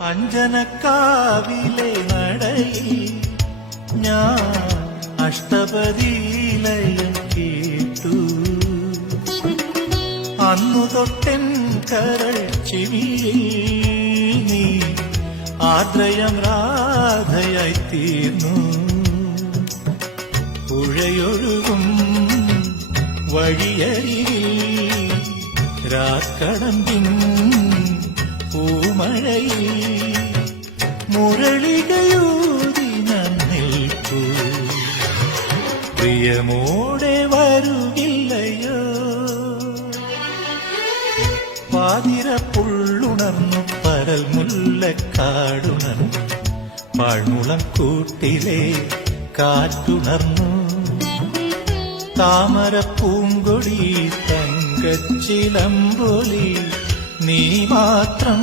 അഞ്ജനക്കാവിലെ നടയിൽ ഞാൻ അഷ്ടപതിലയം കേട്ടു. അന്നു തൊട്ടൻ കരൾ ചെവിയിൽ നീ ആദ്രയം രാധയായി തീർന്നു. പുഴയൊഴുകും വഴിയരികിൽ രാക്കടമ്പിൻ പൂമഴയിൽ മുരളികയൂതി ഞാൻ നിൽപ്പു. പ്രിയമോടെ വരുകില്ലയോ? പാതിരപ്പുള്ളുണർന്നു പരൽ മുല്ലക്കാടുണർന്നു. പാഴ്മുളം കൂട്ടിലെ കാറ്റുണർന്നു. താമരപ്പൂങ്കൊടി തങ്കച്ചിലമ്പൊലി നീ മാത്രം